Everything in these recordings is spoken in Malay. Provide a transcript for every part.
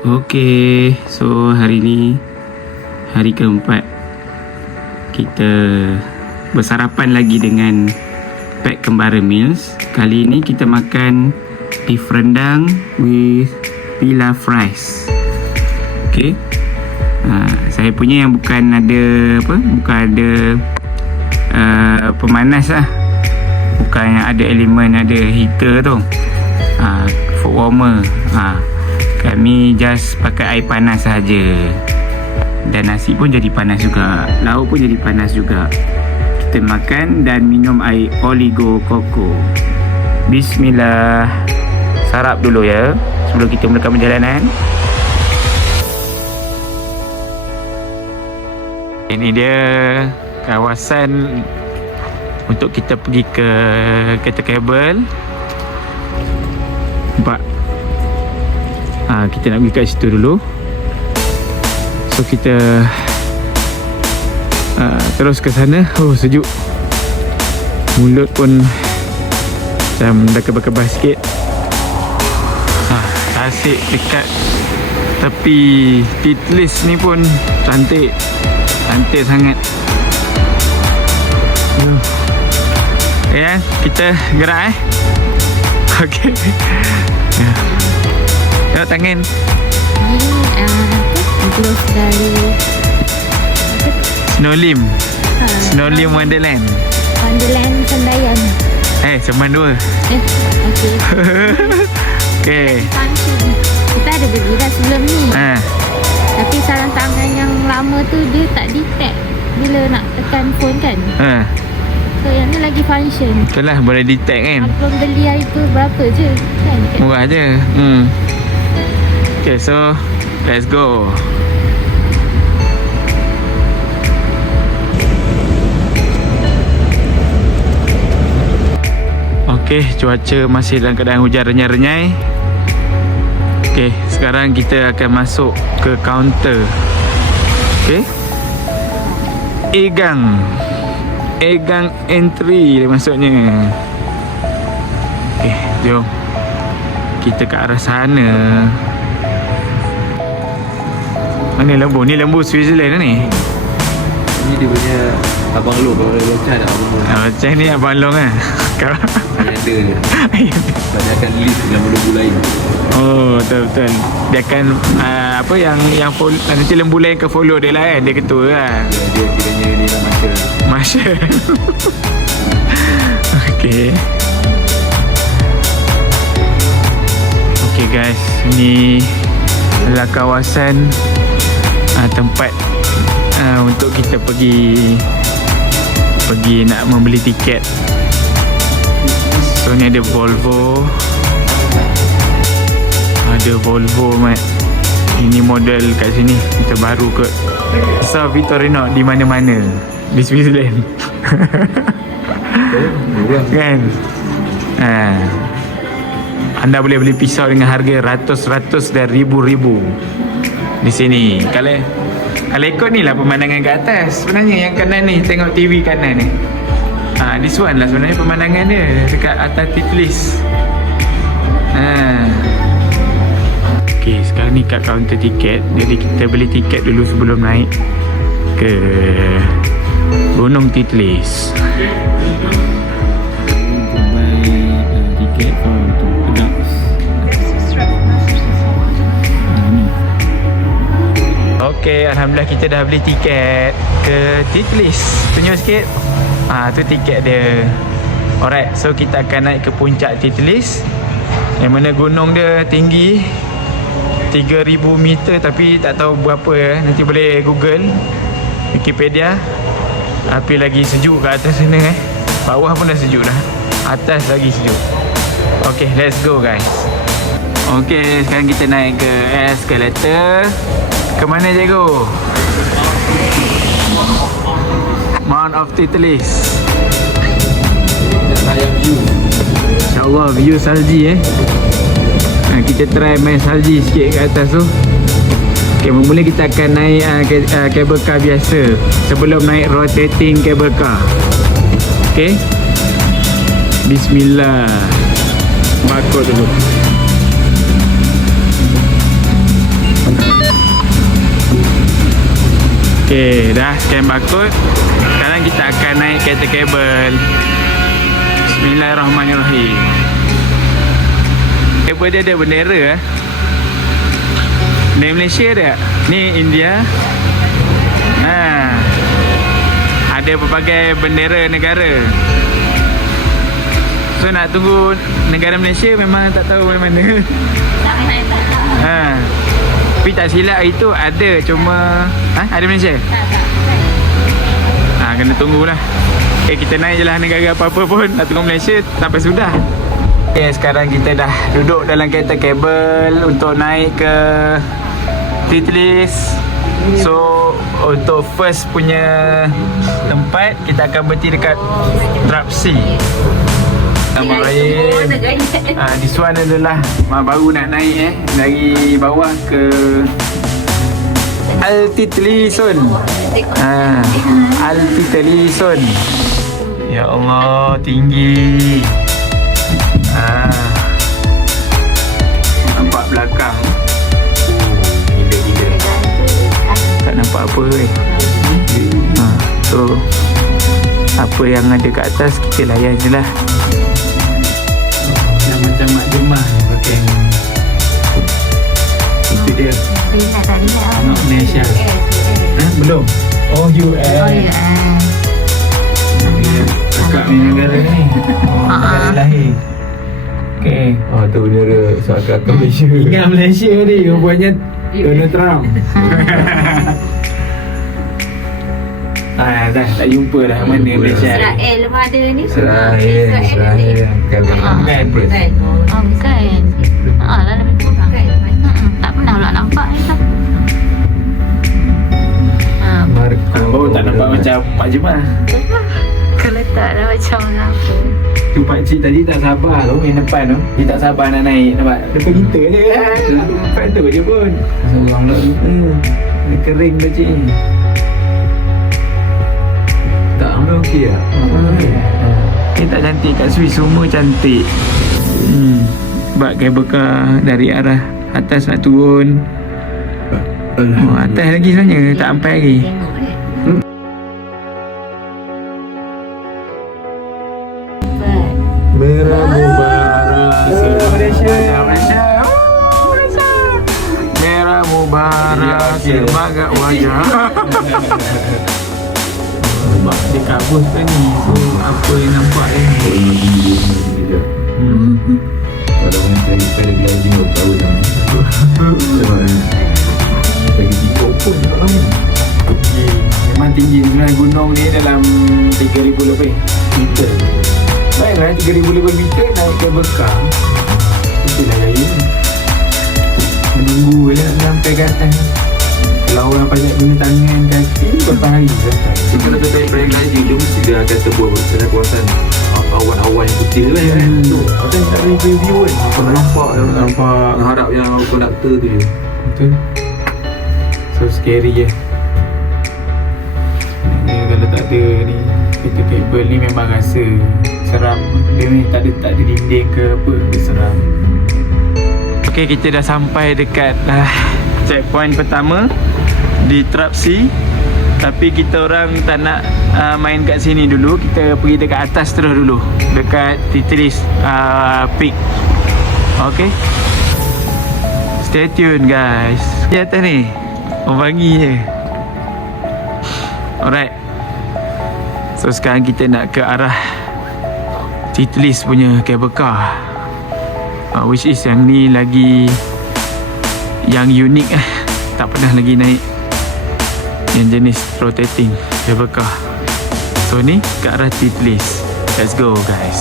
Okey, so hari ni hari keempat kita bersarapan lagi dengan Pack Kembara Meals. Kali ni kita makan beef rendang with pilaf rice. Okey. Saya punya yang bukan ada pemanas lah. Bukan yang ada elemen, ada heater tu. Food warmer. Kami just pakai air panas saja. Dan nasi pun jadi panas juga, lauk pun jadi panas juga. Kita makan dan minum air Oligo Coco. Bismillah. Sarap dulu ya sebelum kita mulakan perjalanan. Ini dia kawasan untuk kita pergi ke kereta kabel. Nampak? Kita nak pergi kat situ dulu. So kita terus ke sana. Oh, sejuk. Mulut pun macam dah kebas-kebas sikit. Tasik dekat tepi Titlis ni pun cantik. Cantik sangat. Ya, kita gerak Okey. Tengok tangan. Ni terus dari Snowlim. Snowlim Wonderland. Wonderland Sendayan. Seman dua. Okey. Okey. Function. Kita ada beli dah sebelum ni. Tapi sarang tangan yang lama tu dia tak detect bila nak tekan phone kan. So yang ni lagi function. Itulah boleh detect kan. Abang beli hari tu berapa je kan? Murah je. Okay, so let's go. Okay, cuaca masih dalam keadaan hujan renyai-renyai. Okay, sekarang kita akan masuk ke kaunter. Okay, Egang entry maksudnya. Okay, jom kita ke arah sana. Mana lembu? Ni lembu Switzerland lah ni. Ni dia punya Abang Long. Kalau dia bocah dah Abang Long. Macam ni Abang Long lah. Yang ada je. Sebab dia akan list dengan lembu lain. Oh, betul-betul. Dia akan yang follow, nanti lembu lain ke follow dia lah kan. Dia ketua lah. Dia kiranya ni lah Marshall. Okay. Okay guys, ni adalah kawasan tempat untuk kita pergi nak membeli tiket. So ni ada Volvo. Mat. Ini model kat sini terbaru kot. So Victorinox di mana-mana di Switzerland. Kan? Anda boleh beli pisau dengan harga ratus-ratus dan ribu-ribu di sini. Kalau ikut ni lah pemandangan kat atas. Sebenarnya yang kanan ni, tengok TV kanan ni. This one lah sebenarnya pemandangan dia dekat atas Titlis. Okay, sekarang ni kat kaunter tiket. Jadi kita beli tiket dulu sebelum naik ke Gunung Titlis. Tiket untuk adults. Okay, alhamdulillah kita dah beli tiket ke Titlis. Tunjuk sikit. Tu tiket dia. Alright, so kita akan naik ke puncak Titlis. Yang mana gunung dia tinggi 3,000 meter tapi tak tahu berapa. Nanti boleh Google Wikipedia. Api lagi sejuk kat atas sana Bawah pun dah sejuk dah. Atas lagi sejuk. Okay, let's go guys. Okay, sekarang kita naik ke escalator. Ke mana cikgu? Mount of Titlis. InsyaAllah view salji kita try main salji sikit kat atas tu. Okay, mula kita akan naik cable car biasa sebelum naik rotating cable car. Okay, bismillah. Bakut dulu. Okey, dah scan barcode. Sekarang kita akan naik kereta kabel. Bismillahirrahmanirrahim. Kabel dia ada bendera Bendera Malaysia dia. Ni India. Ada pelbagai bendera negara. So nak tunggu negara Malaysia memang tak tahu mana-mana. Tapi tak silap hari tu ada, cuma ada Malaysia? Kena tunggulah. Kita naik je lah, negara apa-apa pun nak tunggu Malaysia sampai sudah. Sekarang kita dah duduk dalam kereta kabel untuk naik ke Titlis. So untuk first punya tempat, kita akan berhenti dekat Trapsi. This one adalah baru nak naik dari bawah ke Altitlisun. Altitlisun. Ya Allah, tinggi. Nampak belakang. Gila-gila. Tak nampak apa So apa yang ada kat atas kita layan je lah. Macam mak jemah pakai ni. Itu dia. Tengok Malaysia. Belum? Oh, US. Kakak ni negara ni. Negara lahir. Okay. tu bendera seakan-akan Malaysia. Ingat Malaysia ni, rupanya Donald Trump. Dah tak jumpa dah mana Malaysia. Israel pun ada ni. Israel. Bukan? Bukan. Lah lebih kurang. Tak pernah pula nampak ni kan. Baru tak nampak macam Pak Jemah. Kalau tak dah macam apa. Tu pakcik tadi tak sabar tu, yang depan tu. Dia tak sabar nak naik, nampak? Depan kita je kan. Depan tu je pun. Seorang lagi. Dia kering pakcik ni. Tak ambil okey lah. Dia tak cantik kat Swiss, semua cantik. Sebab kabel car dari arah atas nak turun. Atas lagi sebenarnya, tak sampai lagi. Merah Mubarak Malaysia. Merah Mubarak sebagai wajah. Dia kabus kan ni. So apa yang nampak ni? Kalau orang cari pada gliding kau tahu dah. Lagi tiga pun tak lama. Memang tinggi sebenarnya gunung ni dalam 3,000 lebih meter. Bayanglah 3,000 lebih meter naik kabel car. Itulah gaya. Menunggu je nak sampai ke atas. Kalau orang banyak guna tangan, kaki, berapa hari sampai. So kalau kita naik gliding dia mesti dia akan tebus dalam kawasan awan-awan yang putih tu kan. Macam tak boleh preview kan. Kau nampak harap yang konduktor tu je. Betul. So scary je. Ni kalau tak ada ni kereta kabel ni memang rasa seram. Dia ni tak ada dinding ke apa, dia seram. Okay, kita dah sampai dekat checkpoint pertama di Trapsi. Tapi kita orang tak nak main kat sini dulu. Kita pergi dekat atas terus dulu, dekat Titlis Peak. Okay, stay tune guys. Di atas ni wangi je. Alright. So sekarang kita nak ke arah Titlis punya cable car, which is yang ni lagi yang unik tak pernah lagi naik yang jenis rotating cable car. So ni ke arah Titlis. Let's go guys.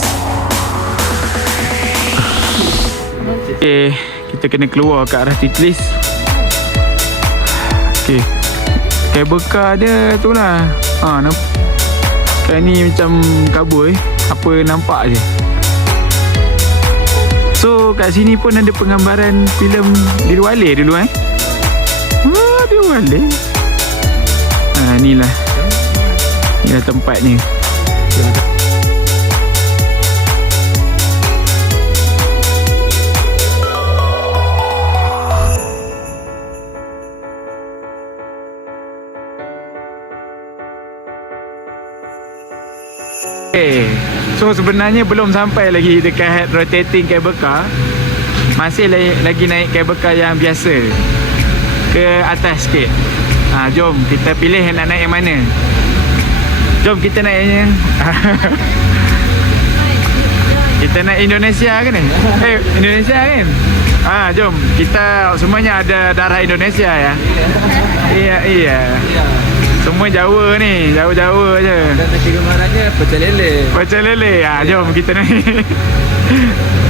Okay, kita kena keluar ke arah Titlis. Okay, cable car dia tu lah. Sekarang ni macam kabur apa nampak je. So kat sini pun ada penggambaran filem Dilwale dulu Dilwale. Inilah tempatnya. Okay. So sebenarnya belum sampai lagi dekat rotating cable car. Masih lagi naik cable car yang biasa. Ke atas sikit. Jom kita pilih nak naik yang mana. Jom kita naiknya. Kita naik Indonesia ke ni? Indonesia kan? Jom. Kita semuanya ada darah Indonesia ya. Iya. Semua Jawa ni. Jawa-Jawa je. Dan nasi gemaranya pecel lele. Pecel lele. Jom kita naik.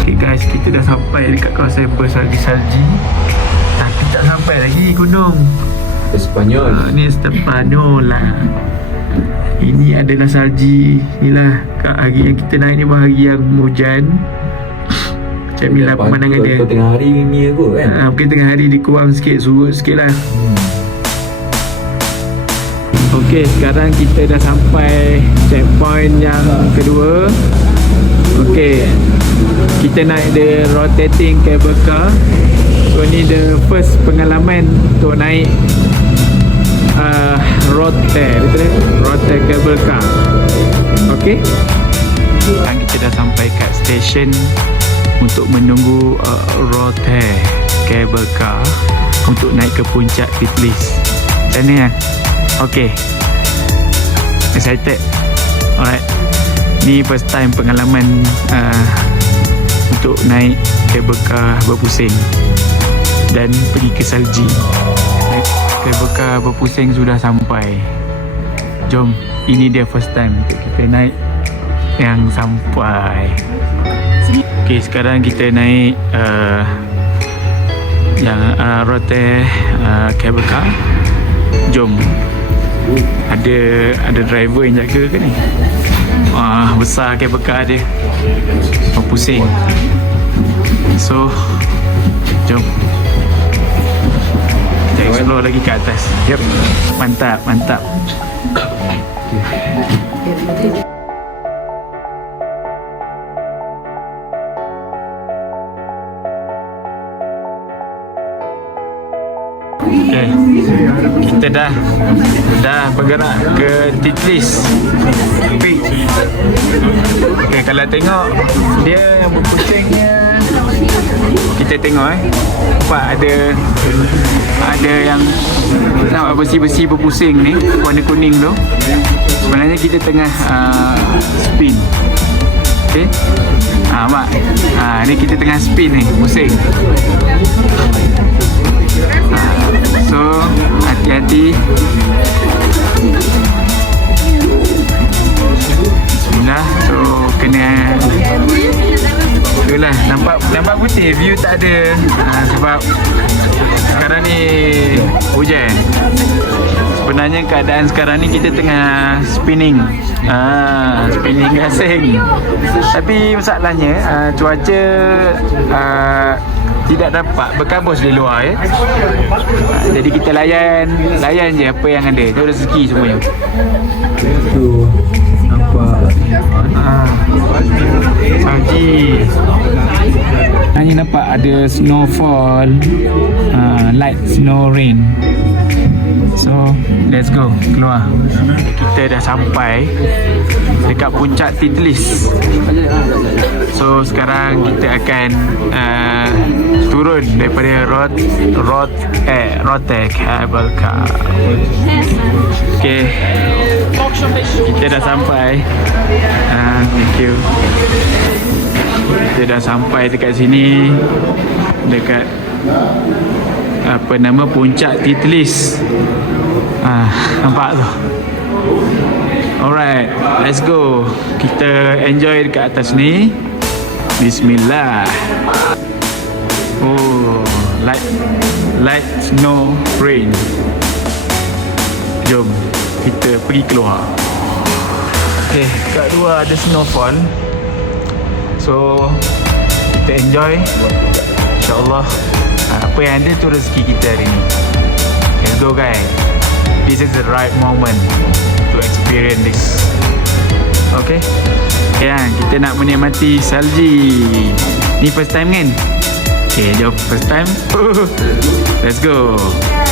Okay guys, kita dah sampai dekat kawasan bersalji-salji. Tapi tak sampai lagi gunung. Espanyol. Ni Espanyol lah. Ini adalah salji. Inilah hari yang kita naik ni hari yang hujan. Macam inilah pemandangan dia. Tengah hari ni kot kan. Mungkin tengah hari dikurang sikit, surut sikit lah. Okey, sekarang kita dah sampai checkpoint yang kedua. Okey, kita naik the rotating cable car. So ni the first pengalaman untuk naik rote cable car. Okey. Sekarang kita dah sampai kat station untuk menunggu rote cable car untuk naik ke puncak Titlis. Macam ni kan? Okey. Excited. Alright. Ni first time pengalaman untuk naik cable car berpusing dan pergi ke salji. Cable car berpusing sudah sampai. Jom, ini dia first time untuk kita naik yang sampai. Okay, sekarang kita naik yang rote cable car. Jom. Ada driver yang jaga ke ni? Besar cable car dia. Berpusing. So, jom. Explore lagi ke atas. Yep. Mantap. Okay. Kita dah bergerak ke Titlis Peak. Okay, kalau tengok dia yang berpusingnya, kita tengok nampak ada yang nampak besi-besi berpusing ni, warna kuning tu. Sebenarnya kita tengah spin. Okay. Nampak? Ni kita tengah spin ni, pusing. So, hati-hati. Bismillah. So, kena itulah, nampak putih, view tak ada. Sebab sekarang ni hujan. Sebenarnya keadaan sekarang ni kita tengah spinning. Spinning gasing. Tapi masalahnya cuaca tidak dapat berkabus di luar ya. Jadi kita layan je apa yang ada. Itu rezeki semuanya. Tu nampak salji. Hanya nampak ada snowfall, light snow rain. So, let's go, keluar. Kita dah sampai dekat puncak Titlis. So, sekarang kita akan turun daripada rote cable car. Okay, kita dah sampai. Thank you. Kita dah sampai dekat sini, dekat apa nama, puncak Titlis. Nampak tu. Alright, let's go. Kita enjoy dekat atas ni. Bismillah. Oh, light snow rain. Jom kita pergi keluar. Okay, kat luar ada snowfall. So, kita enjoy. InsyaAllah apa yang ada tu rezeki kita hari ni. Let's go guys. This is the right moment to experience this. Okay. Ya, kita nak menikmati salji. Ni first time kan? Okay, jom first time. Let's go.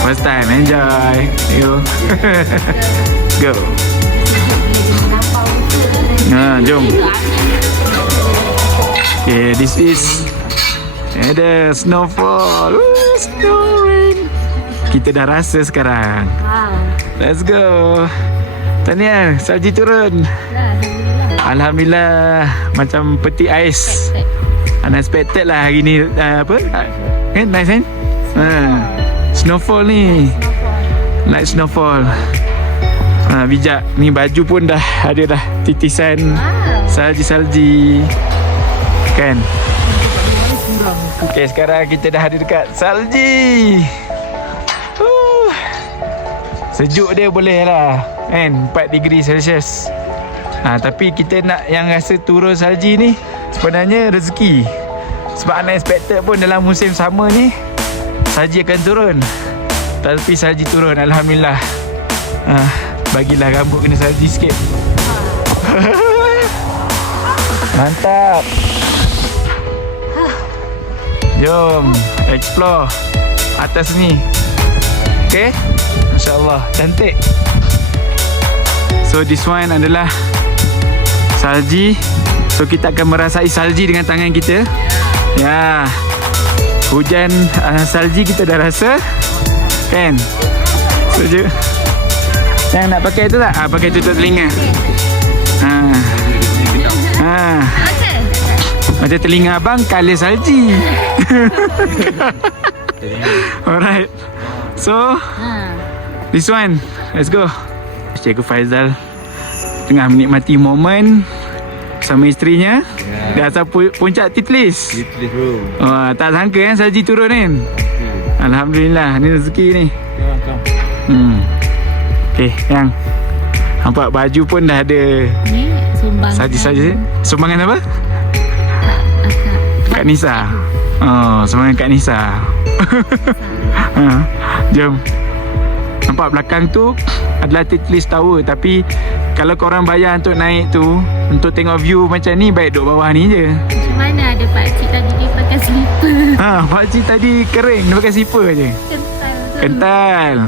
First time, enjoy. Yo. Go. Jom. Okay, this is ada snowfall. Snow rain. Kita dah rasa sekarang. Let's go. Tahniah, salji turun. Alhamdulillah. Macam peti ais. Unexpected lah hari ni. Apa? Nice kan? Snowfall ni. Light snowfall. Bijak. Ni baju pun dah ada dah titisan salji-salji. Kan? Okay, sekarang kita dah ada dekat salji. Sejuk dia boleh lah kan, 4 degree Celsius. Tapi kita nak yang rasa turun salji ni sebenarnya rezeki. Sebab unexpected pun dalam musim sama ni salji akan turun. Tapi salji turun, Alhamdulillah. Bagilah rambut kena salji sikit. Mantap. Jom explore atas ni. Okay, InsyaAllah cantik. So this one adalah salji. So kita akan merasai salji dengan tangan kita. Ya, hujan salji kita dah rasa. Kan? So je. Yang nak pakai tu tak? Pakai tutup telinga. Macam telinga abang color salji. Alright. So this one, let's go. Cikgu Faizal tengah menikmati momen bersama isterinya di atas puncak Titlis. Tak sangka kan salji turun kan. Alhamdulillah, ni rezeki ni. Okay, yang nampak baju pun dah ada. Ni sumbangan. Salji-salji. Sumbangan apa? Kak Nisa. Sumbangan Kak Nisa. Jom. Nampak belakang tu adalah Titlis Tower. Tapi kalau korang bayar untuk naik tu, untuk tengok view macam ni, baik duduk bawah ni je. Macam mana ada pakcik tadi dia pakai slipper. Pakcik tadi kering, dia pakai slipper je. Kental.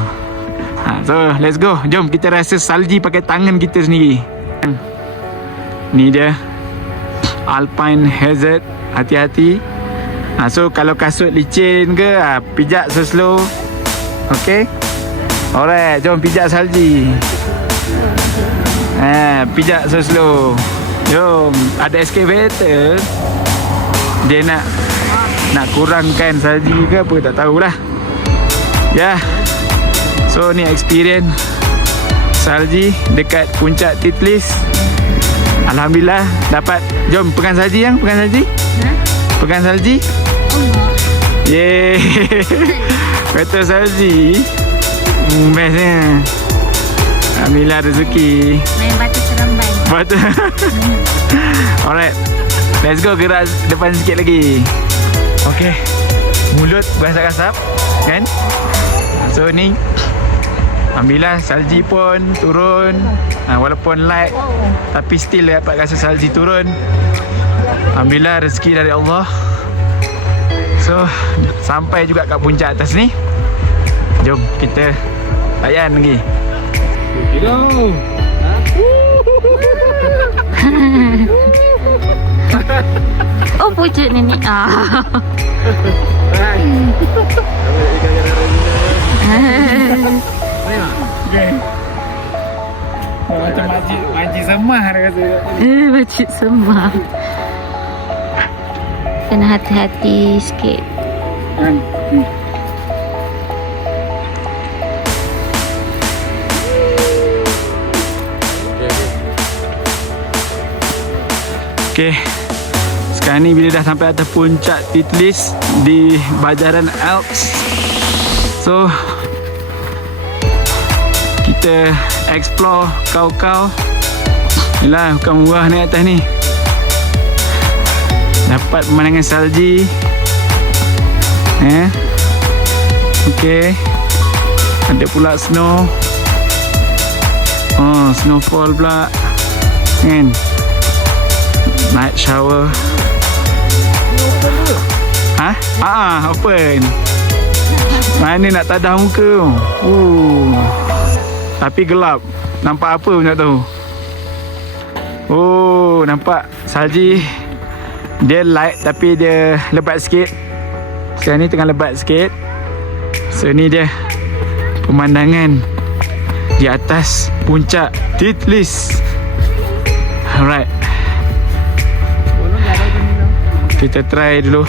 So let's go. Jom kita rasa salji pakai tangan kita sendiri. Ni dia Alpine Hazard. Hati-hati. So kalau kasut licin ke, pijak slow. Okay. Alright, jom pijak salji. Pijak slow. Jom. Ada excavator. Dia nak kurangkan salji ke apa, tak tahulah. Ya. So ni experience salji dekat puncak Titlis. Alhamdulillah dapat. Jom pegang salji yang, pegang salji. Pegang salji. Yeay. Betul salji. Bestnya. Alhamdulillah rezeki. Main batu seremban. Batu. Alright. Let's go, gerak depan sikit lagi. Okay. Mulut berasap-asap kan. So ni alhamdulillah salji pun turun. Walaupun light, tapi still dapat rasa salji turun. Alhamdulillah rezeki dari Allah. So sampai juga kat puncak atas ni. Jom kita layan lagi. Go. Oh, pucuk nenek. Macam makcik semah dia kata. Makcik semah. Kena hati-hati sikit. Okay. Sekarang ni bila dah sampai atas puncak Titlis di Bajaran Alps. So kita explore kau-kau. Yelah, bukan murah naik atas ni. Dapat pemandangan salji. Okay. Ada pula snow. Snowfall pula. Kan? Night shower. Open. Mana nak tadah muka. Tapi gelap. Nampak apa pun tak tahu. Oh, nampak salji dia light tapi dia lebat sikit. Sekarang ni tengah lebat sikit. So ni dia pemandangan di atas puncak Titlis. Alright, kita try dulu,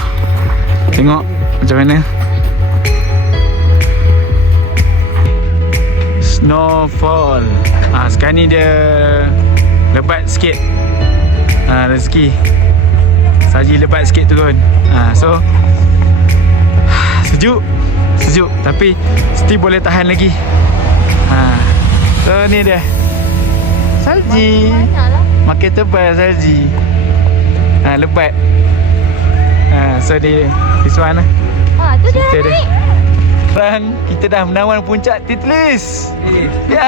tengok macam mana. Snowfall. Sekarang ni dia lebat sikit. Rezeki salji lebat sikit turun. So sejuk tapi still boleh tahan lagi. So ni dia salji, makin tebal salji. Lebat. So this one lah. Tu dia Kita naik. Sekarang kita dah menawan puncak Titlis. Ya.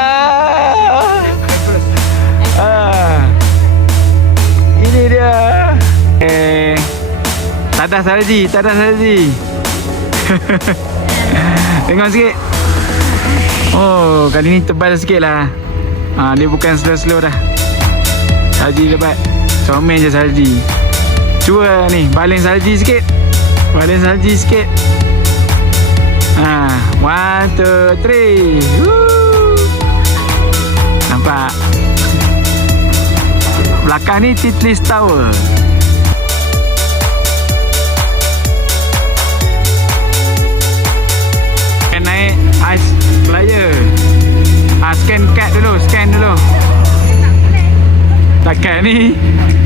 Ini dia. Tadah salji. Tengok sikit. Oh, kali ni tebal sikit lah. Dia bukan slow-slow dah. Salji lebat. Comel je salji. Cuba ni baling salji sikit. 1, 2, 3. Nampak? Belakang ni Titlis Tower. Naik ice flyer. Scan dulu. Takat ni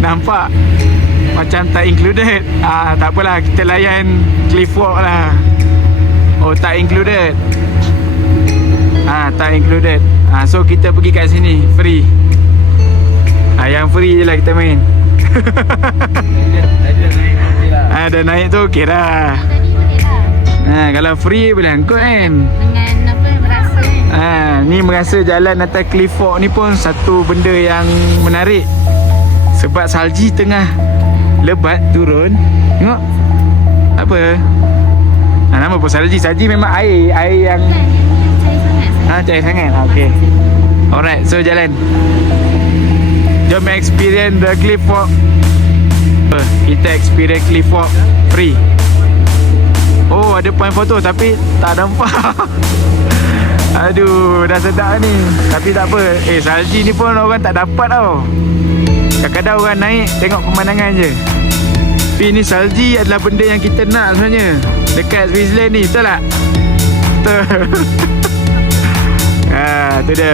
nampak macam tak included. Tak apalah, kita layan cliff walk lah. Oh, tak included. Tak included. So kita pergi kat sini free. Yang free je lah kita main. Dah naik tu okey dah. Tadi boleh lah. Kalau free boleh angkut kan. Dengan apa merasa kan. Ni merasa jalan atas cliff walk ni pun satu benda yang menarik. Sebab salji tengah lebat turun. Tengok. Apa? Nama pun salji. Salji memang air yang cair sangat. Okey. Alright, so jalan. Jom experience the cliff walk. Kita experience cliff walk free. Oh, ada point foto tapi tak nampak. Aduh, dah sedap ni. Tapi tak apa. Salji ni pun orang tak dapat tau. Kadang-kadang orang naik tengok pemandangan je. Tapi ni salji adalah benda yang kita nak sebenarnya. Dekat Switzerland ni, betul tak? Betul. Tu dia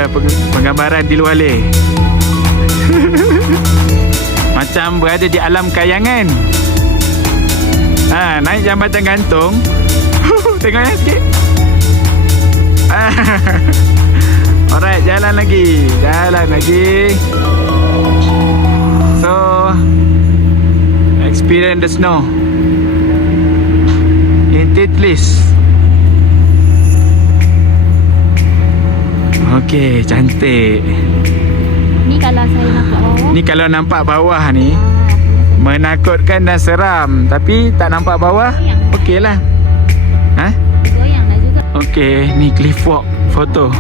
penggambaran di luar leh. Macam berada di alam kayangan. Naik jambatan gantung. Tengok yang sikit. Alright, jalan lagi. So experience the snow in Titlis. Okey, cantik. Ni kalau saya nampak bawah. Ni kalau nampak bawah ni menakutkan dan seram. Tapi tak nampak bawah, okey lah. Goyang lah juga. Okey, ni cliff walk foto.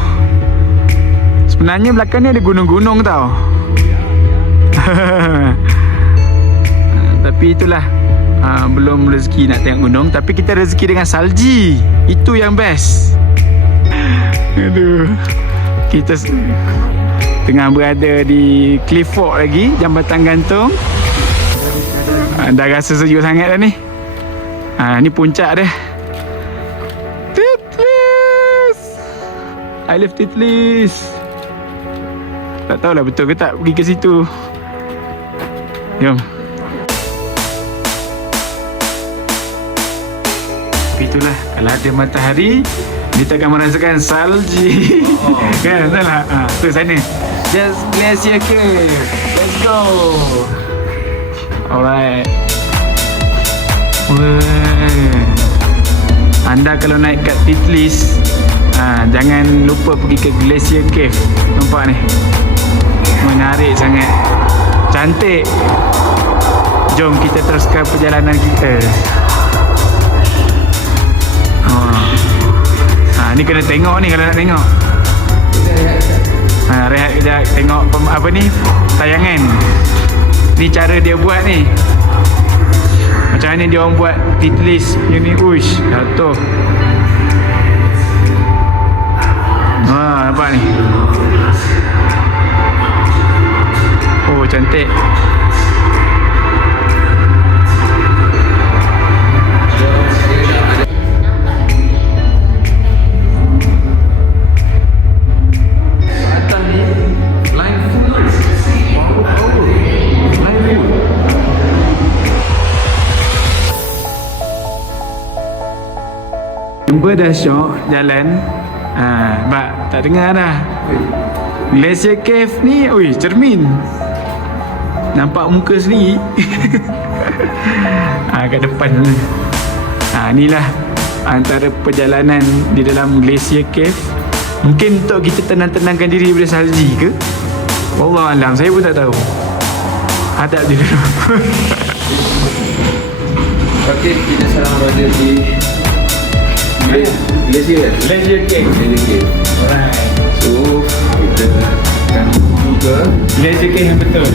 Sebenarnya belakang ni ada gunung-gunung tau. Tapi itulah, belum rezeki nak tengok gunung. Tapi kita rezeki dengan salji. Itu yang best. Aduh, kita tengah berada di cliff walk lagi, jambatan gantung. Dah rasa sejuk sangat dah ni. Ni puncak dia. Titlis. I love Titlis. Tak tahulah betul ke tak pergi ke situ. Jom. Itulah, kalau ada matahari kita akan merasakan salji. Kan, betul tak? Tu sana. Just glacier cave. Let's go. Alright. Anda kalau naik kat Titlis, jangan lupa pergi ke Glacier Cave. Nampak ni, menarik sangat, cantik. Jom kita teruskan perjalanan kita. Ni kena tengok ni kalau nak tengok. Rehat kejap tengok apa ni, tayangan. Ni cara dia buat ni. Macam mana dia orang buat titlis punya ni. Uish, jatuh. Nampak ni. Oh, cantik. Jumpa dah syok jalan. Bak tak dengar dah. Glacier Cave ni, oi, cermin. Nampak muka sendiri. Kat depan. Inilah antara perjalanan di dalam Glacier Cave. Mungkin untuk kita tenang-tenangkan diri daripada salji ke? Wallahualam, saya pun tak tahu. Hadap dia dulu. Okey, kita sekarang berada di Glacier Cave. Alright. So kita akan buka Glacier Cave yang betul.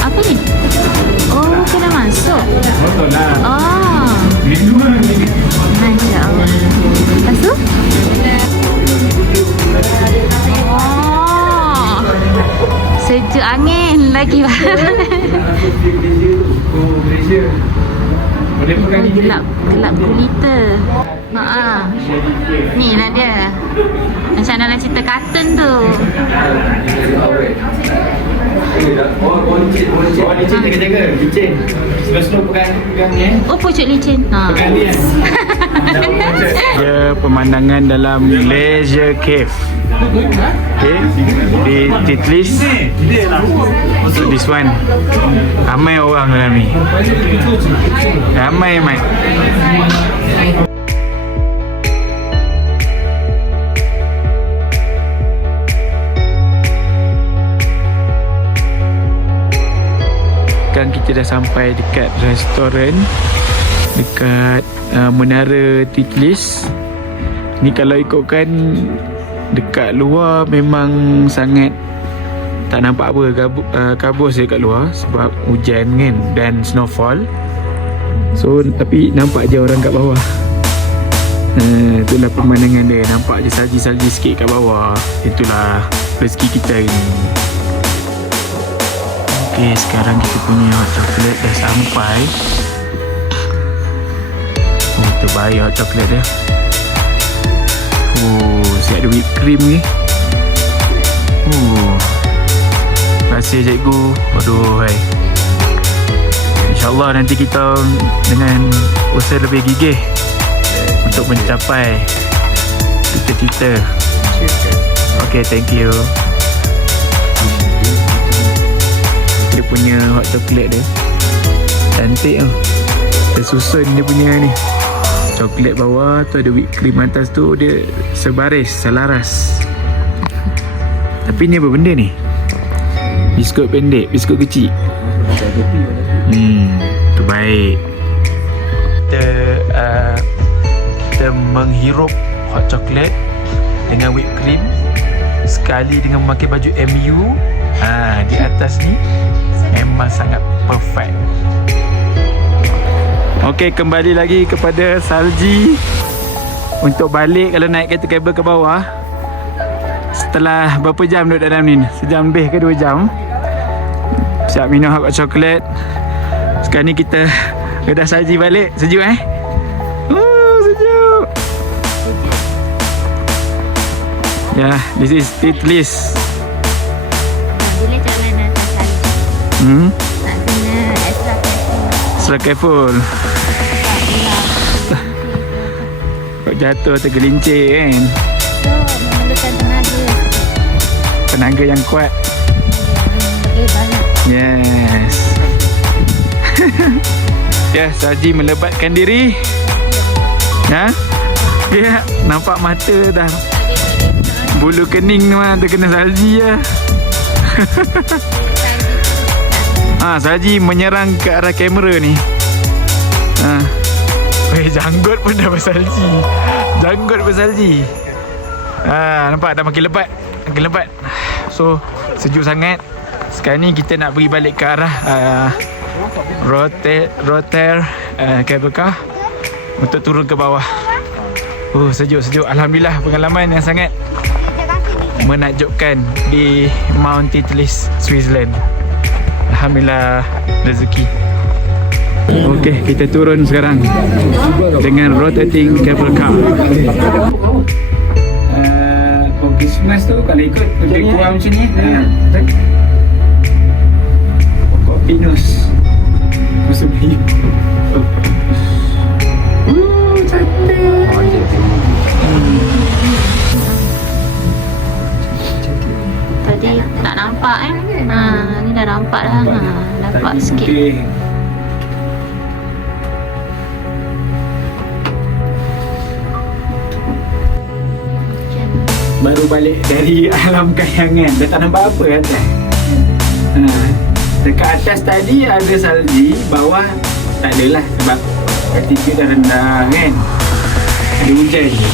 Apa ni? Oh, kena masuk. Betul lah. Oh, Masya Allah. Lepas tu? Oh, sejuk angin lagi. Boleh pegang ni. Gelap gulita. Ni lah dia. Macam dalam cerita kartun tu. Licin jaga-jaga. Licin. Slow-slow pegang ni. Oh, pucuk licin. Pegang ni. Dia pemandangan dalam Glacier Cave. Okay, di Titlis. So this one, ramai orang dalam ni. Ramai. Sekarang kita dah sampai dekat restoran dekat Menara Titlis. Ni kalau ikutkan dekat luar memang sangat tak nampak apa, kabus je kat luar sebab hujan kan dan snowfall. So tapi nampak je orang kat bawah. Itulah pemandangan dia. Nampak je salji-salji sikit kat bawah. Itulah rezeki kita hari ni. Okay, sekarang kita punya hot chocolate dah sampai. Oh, terbaik hot chocolate dia. Oh, siap ada whipped cream ni. Oh, terima kasih cikgu. Aduh, hai. InsyaAllah nanti kita dengan usaha lebih gigih untuk mencapai cita-cita. Okay, thank you. Dia punya hot chocolate dia cantik tau. Tersusun dia punya ni. Coklat bawah tu ada whipped cream atas tu, dia sebaris, selaras. Tapi ni apa benda ni? Biskut pendek, biskut kecil. Terbaik. Kita menghirup hot chocolate dengan whipped cream sekali dengan memakai baju MU. Di atas ni memang sangat perfect. Okey, kembali lagi kepada salji untuk balik kalau naik kereta kabel ke bawah. Setelah berapa jam duduk dalam ni? Sejam lebih ke 2 jam. Siap minum hot chocolate. Sekarang ni kita redah salji balik. Sejuk sejuk. Ya, this is Titlis. Bila jalan atas salji, tak kena extra careful. Kau jatuh tergelincir kan. So, memerlukan Tenaga yang kuat. banyak. Yes. Ya, salji melebatkan diri. Ya, nampak mata dah. Bulu kening mah terkena salji ya. Salji menyerang ke arah kamera ni. Janggut pun dah bersalji. Janggut bersalji. Nampak dah makin lebat. Makin lebat. So sejuk sangat. Sekarang ni kita nak pergi balik ke arah Rotel cable car untuk turun ke bawah. Sejuk. Alhamdulillah, pengalaman yang sangat menakjubkan di Mount Titlis, Switzerland. Alhamdulillah rezeki. Okey, kita turun sekarang dengan rotating cable car. Christmas tu kalau ikut lebih kurang macam ni. Pokok pinus. Musuh biru. Cantik. Tadi tak nampak ni dah nampak dah. Nampak sikit. Baru balik dari alam kayangan. Dah tak nampak apa atas. Dekat atas tadi ada salji, bawah tak adalah sebab altitude dah rendah kan. Ada hujan je.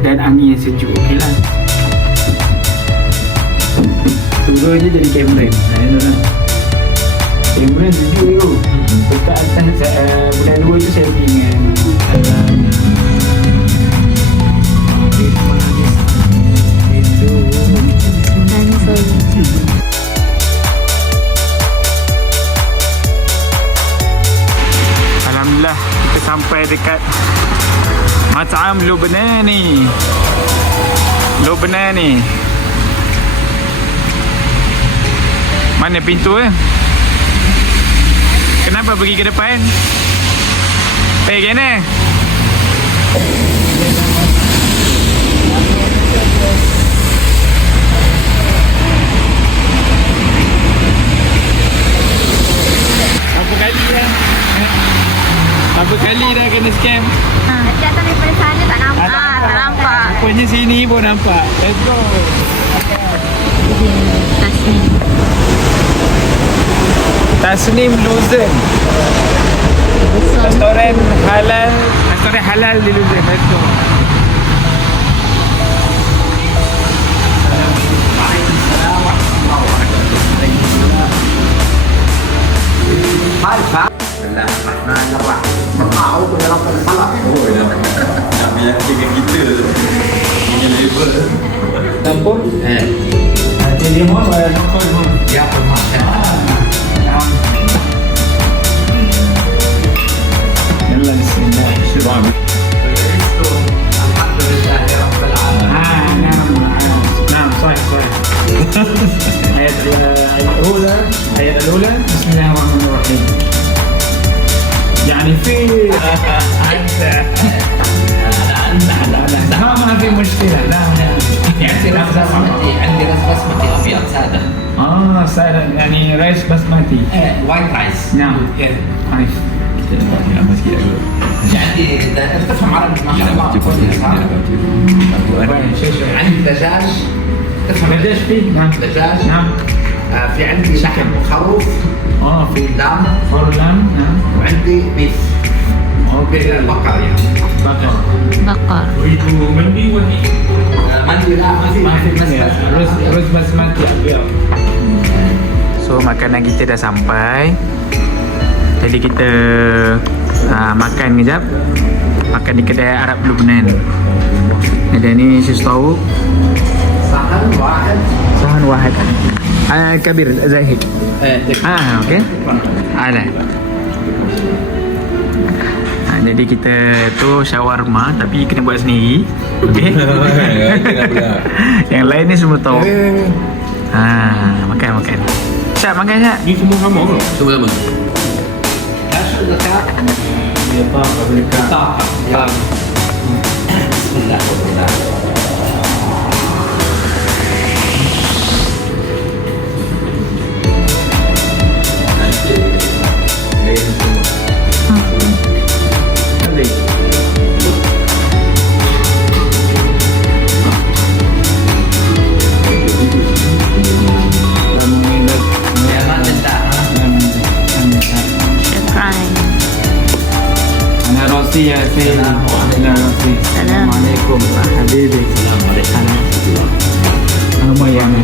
Dan angin yang sejuk. Okey lah. Turun je jadi Cameron. Cameron sejuk tu. Dekat atas bulan 2 tu saya pergi dengan Alhamdulillah, kita sampai dekat Mat'am Lubnani. Mana pintu Kenapa pergi ke depan? Gini. Berapa kali dah kena scam? Macam tu daripada sana tak nampak. Tak nampak. Rupanya sini pun nampak. Let's go. Tasnim Luzon. Restoran halal di Luzon. Let's go. Nak chicken kita tu. Punya level. Dapur? Jadi mau dapur mau. Ya, permasalahan. Yalla bismillah. Syukur. نعم صحيح الآية الأولى بسم الله الرحمن الرحيم يعني في ما في مشكلة لا عندي رز بسمتي ابيض ساده سهل يعني ريش بسمتي وايت رايس نعم عارف عندي تفهم عربي ما شاء الله عندي دجاج تفهم دجاج فيه نعم دجاج نعم في عندي لحم خروف في لام لام نعم وعندي بيف بقر يعني Bakar. مندي لا ما في رز بسمتي أبيض. So makanan kita dah sampai. Jadi kita makan kejap. Makan di kedai Arab Lubnan. Ada ni sis tahu. Sahan wahid. Kabir Zahid. Okey. Ada. Jadi kita tu shawarma tapi kena buat sendiri. Okey. Yang lain ni semua tahu. Makan. Syak makan Syak. Ni semua sama ke? Semua sama. يا طاقة بالكعب يا بسم الله Rossi Yasin. Rossi. Assalamualaikum Habibi. Nama yang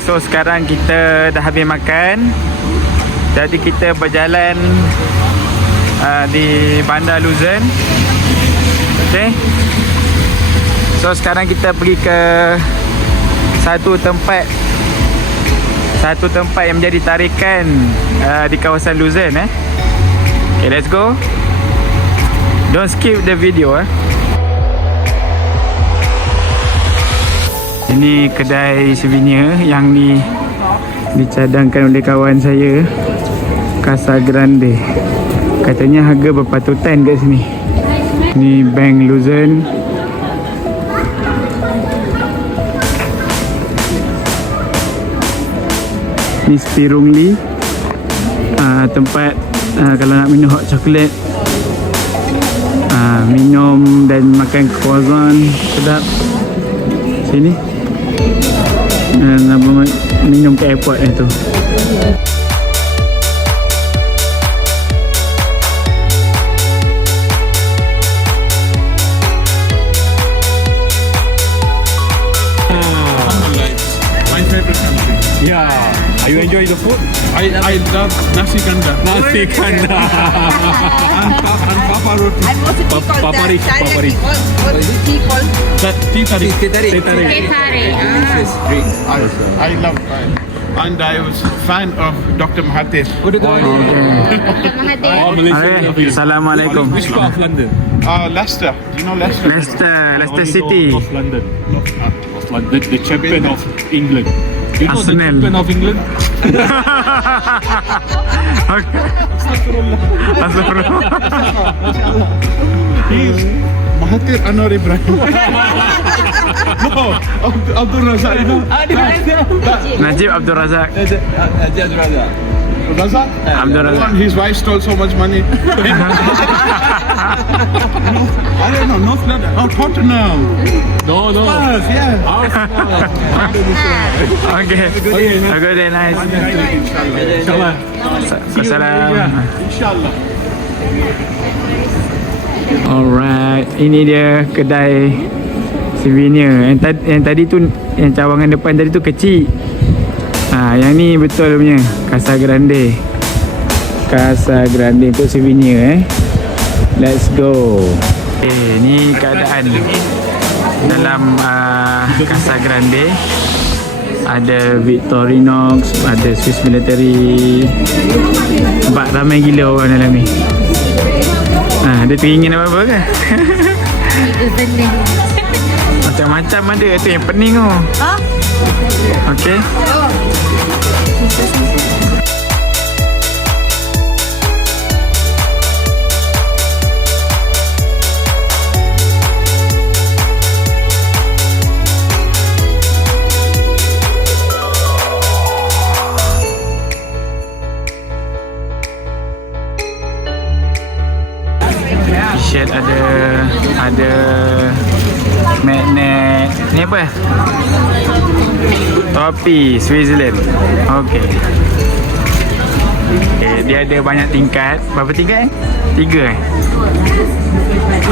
so sekarang kita dah habis makan. Jadi kita berjalan di Bandar Luzon. Okay. So sekarang kita pergi ke satu tempat yang menjadi tarikan di kawasan Luzon. Okay, let's go. Don't skip the video. Ini kedai souvenir yang dicadangkan oleh kawan saya, Casa Grande. Katanya harga berpatutan kat sini. Ni Bank Luzon. Ni Spirung Lee. Tempat kalau nak minum hot chocolate, minum dan makan croissant sedap. Sini. Minum ke airport tu. My favorite country. Yeah. Are you enjoying the food? I love nasi kandar. Nasi kandar. and papa roti. And what's the tea called? Paparik, That paparik. What is the tea called? That tea tarik. Teh tarik. Teh tarik. I love and I was fan of Dr. Mahathir. Dr. Mahathir. Oh, Malaysia. Assalamualaikum. Which part of London? Leicester. Do you know Leicester? Leicester City. North London. North London. The champion of England. You know the Arsenal. champion of England? He's Mahathir Anwar Ibrahim. No, Abdul Razak. You know? Najib Abdul Razak. Razak? Abdul The Razak. one his wife stole so much money. I don't know, North London. Oh, Tottenham. No. Spurs, yeah. Okay. Good day, nice. Inshallah. Salam. Inshallah. Alright, ini dia kedai souvenir. Yang tadi tu, yang cawangan depan tadi tu kecil. Yang ni betul punya, Casa Grande. Casa Grande untuk souvenir. Let's go. Ni keadaan dalam Casa Grande. Ada Victorinox, ada Swiss Military. Nampak ramai gila orang dalam ni. Dia teringin apa-apa kan? Itu pening. Macam-macam ada tu yang pening tu. Okay. T-shirt ada magnet. Ni apa? Topi Switzerland. Okay. Dia ada banyak tingkat. Berapa tingkat? 3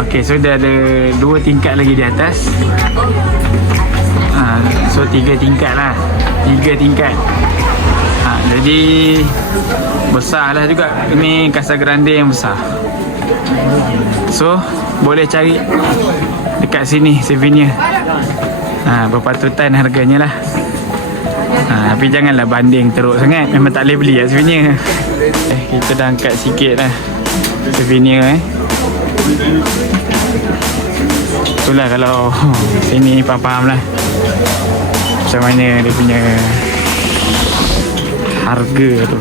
Okay, so dia ada 2 tingkat lagi di atas. So 3 tingkat lah. 3 tingkat. Jadi besar lah juga. Ini Casa Grande yang besar. So boleh cari dekat sini souvenir. Berpatutan harganya lah. Tapi janganlah banding teruk sangat. Memang tak boleh beli lah souvenir. Kita dah angkat sikit lah souvenir. Itulah kalau sini faham lah macam mana dia punya harga tu.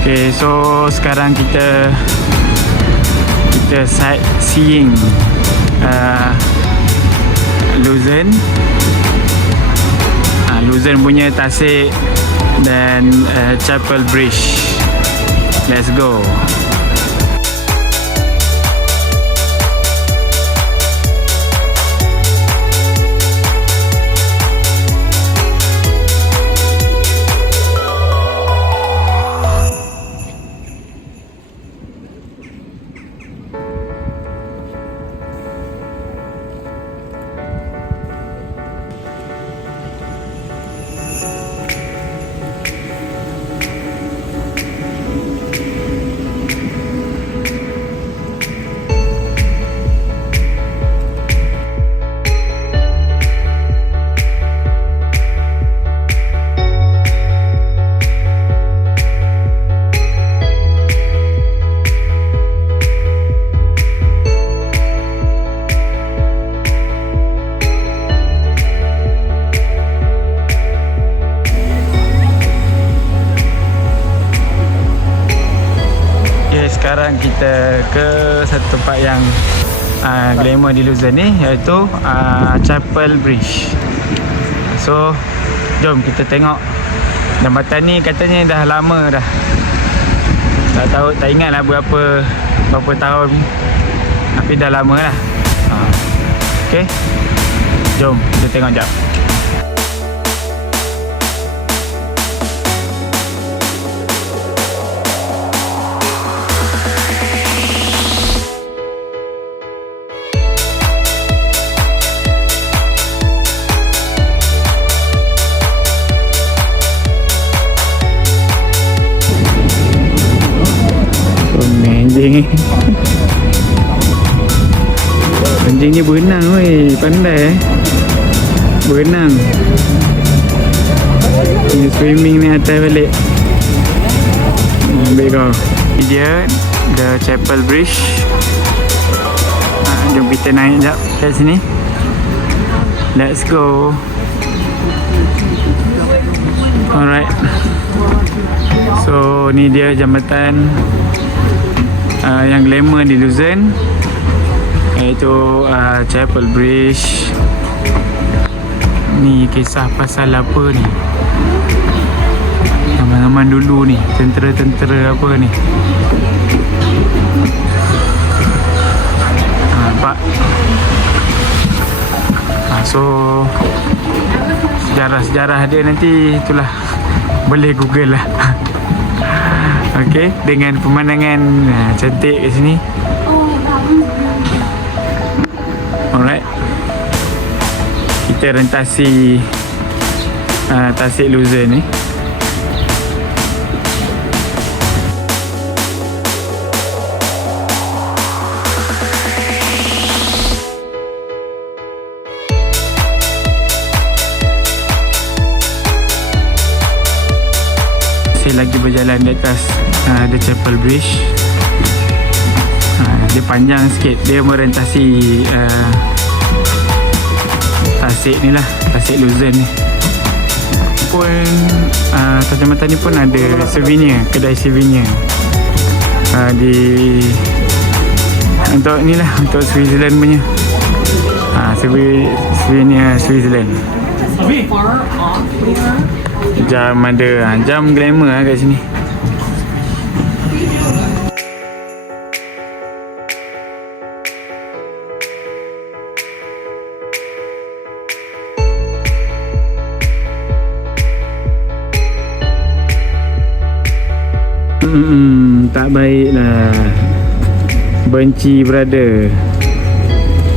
Okay, so sekarang kita sightseeing Luzon. Luzon punya tasik dan Chapel Bridge. Let's go. sekarang kita ke satu tempat yang glamour di Luzerne ni, iaitu Chapel Bridge. So jom kita tengok. Jambatan ni katanya dah lama dah. Tak tahu, tak ingat lah berapa tahun, tapi dah lama lah. Okay, jom kita tengok jap. Anjing ni berenang weh, pandai berenang. Ini swimming ni atas balik. Ambil kau. Ini dia The Chapel Bridge. Jom kita naik sekejap kat sini. Let's go. Alright. So ni dia jambatan yang glamour di Luzerne, iaitu Chapel Bridge. Ni kisah pasal apa ni? Zaman-zaman dulu ni, tentera-tentera apa ni? Nampak? So sejarah-sejarah dia nanti itulah, boleh google lah. Okey, dengan pemandangan cantik kat sini. Alright. Kita rentasi tasik Luzerne ni. Saya lagi berjalan di atas The Chapel Bridge. Dia panjang sikit. Dia merentasi tasik ni lah, tasik Luzerne ni. Pun jambatan ni pun ada souvenir, kedai souvenir di untuk ni lah, untuk Switzerland punya souvenir Switzerland. Jam ada, jam glamour lah kat sini. Tak baik lah. Benci brother.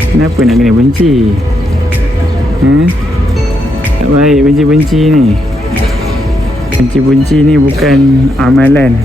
Kenapa nak kena benci? Tak baik benci-benci ni. Benci-benci ni bukan amalan.